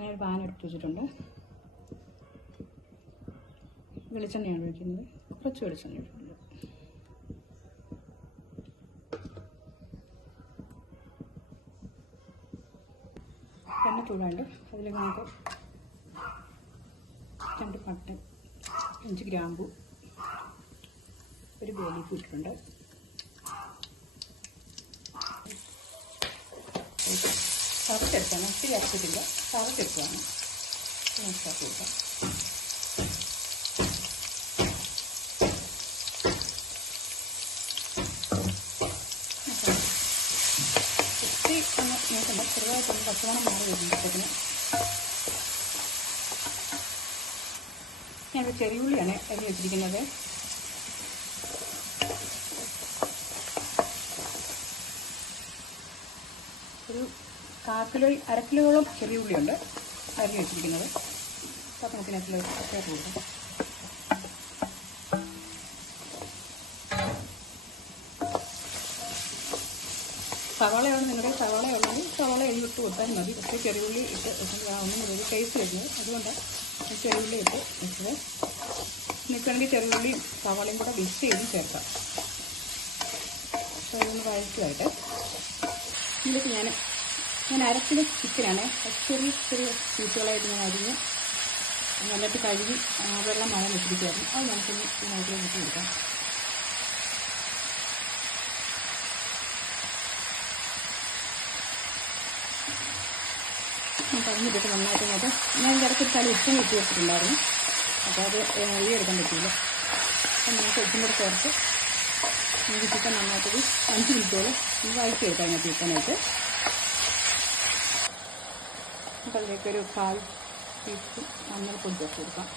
അതിനൊരു പാൻ എടുത്ത് വെച്ചിട്ടുണ്ട്. വെളിച്ചെണ്ണയാണ് ഒഴിക്കുന്നത്. കുറച്ച് വെളിച്ചെണ്ണ ഒഴിക്കുന്നത് എണ്ണ ചൂടാണ്ട് അതിലേക്ക് നമുക്ക് രണ്ട് പട്ട അഞ്ച് ഗ്രാമ്പു ഒരു ബേലീഫ് ഇട്ടിട്ടുണ്ട്. കറുത്തെടുക്കാണ്. ഒത്തിരി അരച്ചിട്ടില്ല. കറുത്തെടുക്കുകയാണ് മനസ്സിലാക്കി കൊടുക്കാം. ഒത്തിരി ഞാനൊരു ചെറിയുള്ളിയാണ് അരി വെച്ചിരിക്കുന്നത്. ഒരു കാക്കിലോ അരക്കിലോളം ചെറിയ ഉള്ളിയുണ്ട്. അരി വെച്ചിരിക്കുന്നത്. അപ്പോൾ നമുക്ക് ഇതിനകത്തിലേക്ക് ചേർത്ത് കൊടുക്കാം സവാളയാണ് നിങ്ങളുടെ സവാള ഉള്ളത് സവാള എരി ഇട്ട് കൊടുത്താൽ മതി. പക്ഷേ ചെറിയുള്ളി ഇട്ട് ഒന്നും ഒരു കേസ് വരുന്നത്. അതുകൊണ്ട് ചെറിയുള്ളി ഇട്ട് വെച്ചത്. നിൽക്കണമെങ്കിൽ ചെറിയുള്ളിയും സവാളയും കൂടെ വിഷ് ചെയ്ത് ചേർക്കാം. അപ്പോൾ അതൊന്ന് വഴറ്റുമായിട്ട് ഇതിലേക്ക് ഞാൻ ഞാൻ അരക്കിലോ ചിക്കനാണ്. ചെറിയ ചെറിയ പീസുകളായിട്ട് ഞാൻ അരിഞ്ഞ് നല്ലത് കഴുകി വെള്ളം മഴ വെച്ചിരിക്കുകയായിരുന്നു. അത് നമുക്കൊന്ന് ഇതിനകത്തേക്ക് ഇട്ട് കൊടുക്കാം. പറഞ്ഞിട്ട് നന്നായിട്ട് നോക്കാം ഞാൻ ഇടയ്ക്ക് തല ഉപ്പും വെച്ച് വെച്ചിട്ടുണ്ടായിരുന്നു. അപ്പോൾ അത് ഈ എടുക്കാൻ പറ്റില്ല അപ്പം നമുക്ക് ഉപ്പും കൂടെ ചേർത്ത് നമുക്ക് ചിക്കൻ നന്നായിട്ടൊരു അഞ്ച് മിനിറ്റോളം വഴറ്റി എടുക്കാം അതിനകത്ത് ചിക്കനായിട്ട്. അതിലേക്കൊരു കാൽ പീസ് മഞ്ഞൾപ്പൊടി ചേർത്ത് കൊടുക്കാം.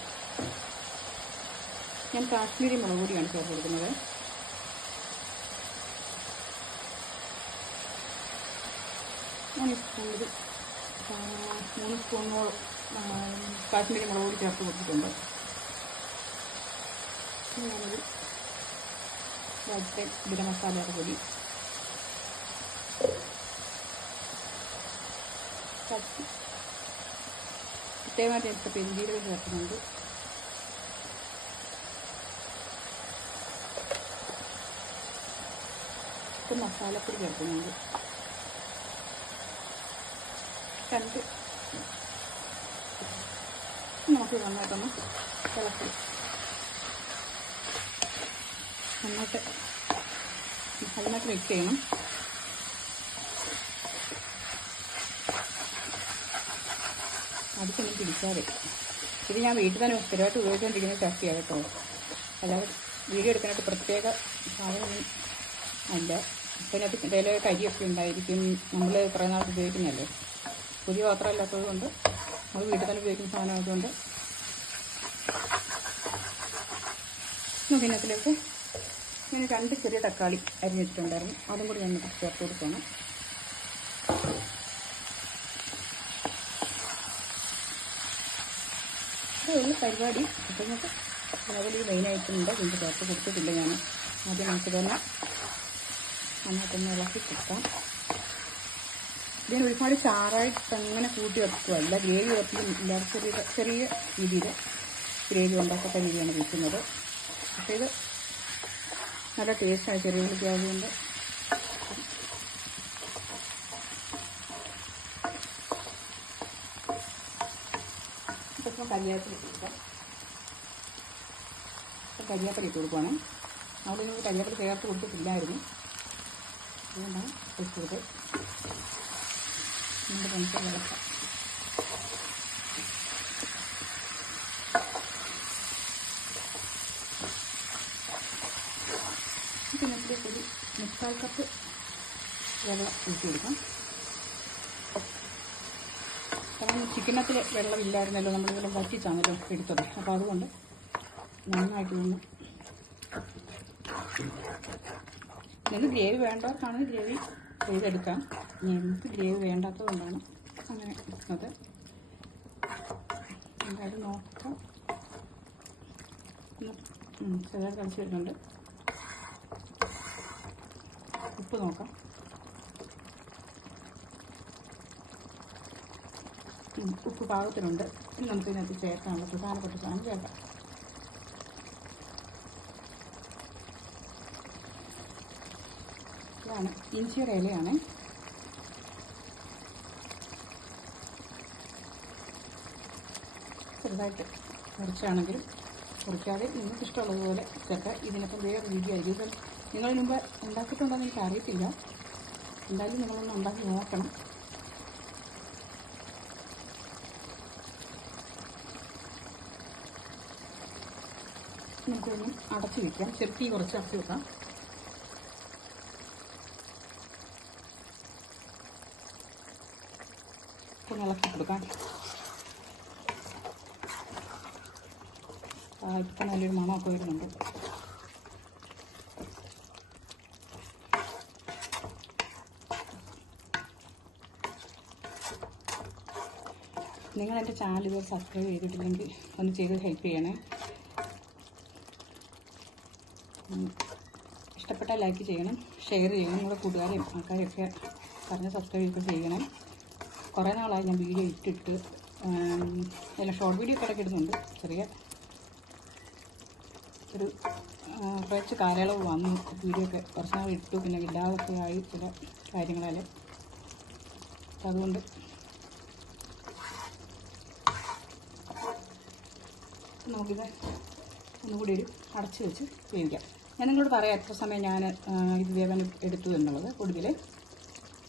ഞാൻ കാശ്മീരി മുളക് പൊടിയാണ് ചേർത്ത് കൊടുക്കുന്നത്. മൂന്ന് സ്പൂണിൽ മൂന്ന് സ്പൂണോളം കാശ്മീരി മുളക് പൊടി ചേർത്ത് കൊടുത്തിട്ടുണ്ട്. ഞാനൊരു വൈറ്റ് ഗരം മസാലയുടെ പൊടി. പച്ചി പ്രത്യേകമായിട്ട് എനിക്ക് പെരുംജീരകം ചേർക്കുന്നുണ്ട് ഇപ്പം മസാലപ്പൊടി ചേർക്കുന്നുണ്ട്. രണ്ട്. നമുക്ക് നന്നായിട്ടൊന്ന് ഇളക്കി. നന്നായിട്ട് നന്നായിട്ട് മിക്സ് ചെയ്യണം. അടുത്തൊന്നും പിടിക്കാതെ ഇത് ഞാൻ വീട്ടിൽ തന്നെ സ്ഥിരമായിട്ട് ഉപയോഗിച്ചുകൊണ്ടിരിക്കുന്ന ചട്ടിയാണ് കേട്ടോ. അല്ലാതെ വീഡിയോ എടുക്കാനായിട്ട് പ്രത്യേക സാധനമൊന്നും അല്ല. അതിനകത്ത് എന്തെങ്കിലും കരിയൊക്കെ ഉണ്ടായിരിക്കും. നമ്മൾ കുറേ നാൾ ഉപയോഗിക്കുന്നതല്ലേ. പുതിയ പാത്രം അല്ലാത്തത് കൊണ്ട് നമ്മൾ വീട്ടിൽ തന്നെ ഉപയോഗിക്കുന്ന സാധനം ആയതുകൊണ്ട് നമുക്ക് ഇതിനകത്തിലേക്ക് ഇങ്ങനെ രണ്ട് ചെറിയ തക്കാളി അരിഞ്ഞിട്ടുണ്ടായിരുന്നു. അതും കൂടി ഞാൻ ചേർത്ത് കൊടുക്കണം. ഇതുള്ള പരിപാടി. അപ്പം നമുക്ക് അതിൽ മെയിൻ ആയിട്ടുണ്ട്. ഇതിന്റെ ചേർത്ത് കൊടുത്തിട്ടില്ല ഞാൻ ആദ്യം നമുക്ക് തന്നെ നന്നായിട്ടൊന്ന് ഇളക്കി കൊടുക്കാം. ഇതിന് ഒരുപാട് ചാറായിട്ട് അങ്ങനെ കൂട്ടി വെക്കുകയല്ല ഗ്രേവി വെപ്പിലും എല്ലാവർക്കും ചെറിയ ചെറിയ രീതിയിൽ ഗ്രേവി ഉണ്ടാക്കത്ത രീതിയാണ് വെക്കുന്നത്. പക്ഷേ ഇത് നല്ല ടേസ്റ്റാണ് ചെറിയ ഉള്ളിക്ക് ഇപ്പം കരിയാപ്പിൽ ഇട്ട് കൊടുക്കാം. കരിയാപ്പിൽ ഇട്ട് കൊടുക്കുവാണ്. അവിടെ നിന്ന് കരിയാപ്പിൽ ചേർത്ത് കൊടുത്തിട്ടില്ലായിരുന്നു. അതുകൊണ്ടാണ് ഇട്ട് കൊടുത്തത്. നമ്മുടെ പണിക്ക് വിളക്കാം. ഇതിനകത്ത് ഒരു മുക്കാൽ കപ്പ് വെള്ളം ഊറ്റി കൊടുക്കാം. കാരണം ചിക്കനത്തിൽ വെള്ളമില്ലായിരുന്നല്ലോ നമ്മളിതെല്ലാം വറ്റിച്ചാണല്ലോ എടുത്തത്. അപ്പോൾ അതുകൊണ്ട് നന്നായിട്ട് നിന്ന് നിങ്ങൾക്ക് ഗ്രേവി വേണ്ടവർക്കാണെങ്കിൽ ഗ്രേവി ചെയ്തെടുക്കാം. എനിക്ക് ഗ്രേവി വേണ്ടാത്തതുകൊണ്ടാണ് അങ്ങനെ എടുക്കുന്നത്. എന്തായാലും നോക്കാം ചെറുതായിട്ട് കളിച്ച് വരുന്നുണ്ട്. ഉപ്പ് നോക്കാം. ഉപ്പ് പാകത്തിനുണ്ട് ഇനി നമുക്ക് ഇതിനകത്ത് ചേർക്കാനുള്ള പ്രധാനപ്പെട്ട സാധനം ചേർക്കാം. ഇതാണ് ഇഞ്ചിയുടെ ഇലയാണ്. ചെറുതായിട്ട് കുറച്ചാണെങ്കിലും കുറയ്ക്കാതെ നിങ്ങൾക്ക് ഇഷ്ടമുള്ളതുപോലെ ചേർക്കാം ഇതിനൊപ്പം വേറെ രീതിയായിരിക്കും നിങ്ങൾ മുമ്പ് ഉണ്ടാക്കിയിട്ടുണ്ടോ എനിക്ക് അറിയത്തില്ല എന്തായാലും നിങ്ങളൊന്ന് ഉണ്ടാക്കി നോക്കണം. നമുക്കൊന്ന് അടച്ചു വെക്കാം. ചെറുത്തി കുറച്ച് അടച്ചു വെക്കാം. ഒന്ന് ഇളക്കി കൊടുക്കാം. ഇപ്പം നല്ലൊരു മണമൊക്കെ വരുന്നുണ്ട്. നിങ്ങൾ എന്റെ ചാനൽ ഇതുവരെ സബ്സ്ക്രൈബ് ചെയ്തിട്ടില്ലെങ്കിൽ ഒന്ന് ചെയ്ത് ഹെൽപ്പ് ചെയ്യണേ. ഇഷ്ടപ്പെട്ടാൽ ലൈക്ക് ചെയ്യണം ഷെയർ ചെയ്യണം നിങ്ങളുടെ കൂട്ടുകാരെയും ആൾക്കാരെയൊക്കെ പറഞ്ഞ് സബ്സ്ക്രൈബ് ഒക്കെ ചെയ്യണം. കുറേ നാളായി ഞാൻ വീഡിയോ ഇട്ടിട്ട് അതിൽ ഷോർട്ട് വീഡിയോ ഒക്കെ ഇടുന്നുണ്ട് ചെറിയ ഒരു കുറച്ച് കാലയളവ് വന്നു. വീഡിയോ ഒക്കെ കുറച്ച് നാൾ ഇട്ടു പിന്നെ ഇല്ലാതൊക്കെ ആയി ചില കാര്യങ്ങളാൽ അതുകൊണ്ട് നമുക്കിത് ഒന്നുകൂടി ഒരു അടച്ച് വെച്ച് വേവിക്കാം. ഞാൻ നിങ്ങളോട് പറയാം എത്ര സമയം ഞാൻ ഇത് വേവാൻ എടുത്തു എന്നുള്ളത് ഒടുവിൽ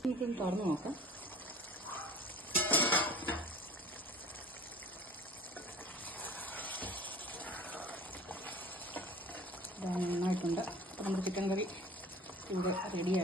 നമുക്കൊന്ന് തുറന്ന് നോക്കാം. നന്നായിട്ടുണ്ട്. അപ്പോൾ നമ്മുടെ ചിക്കൻ കറി ഇവിടെ റെഡിയായി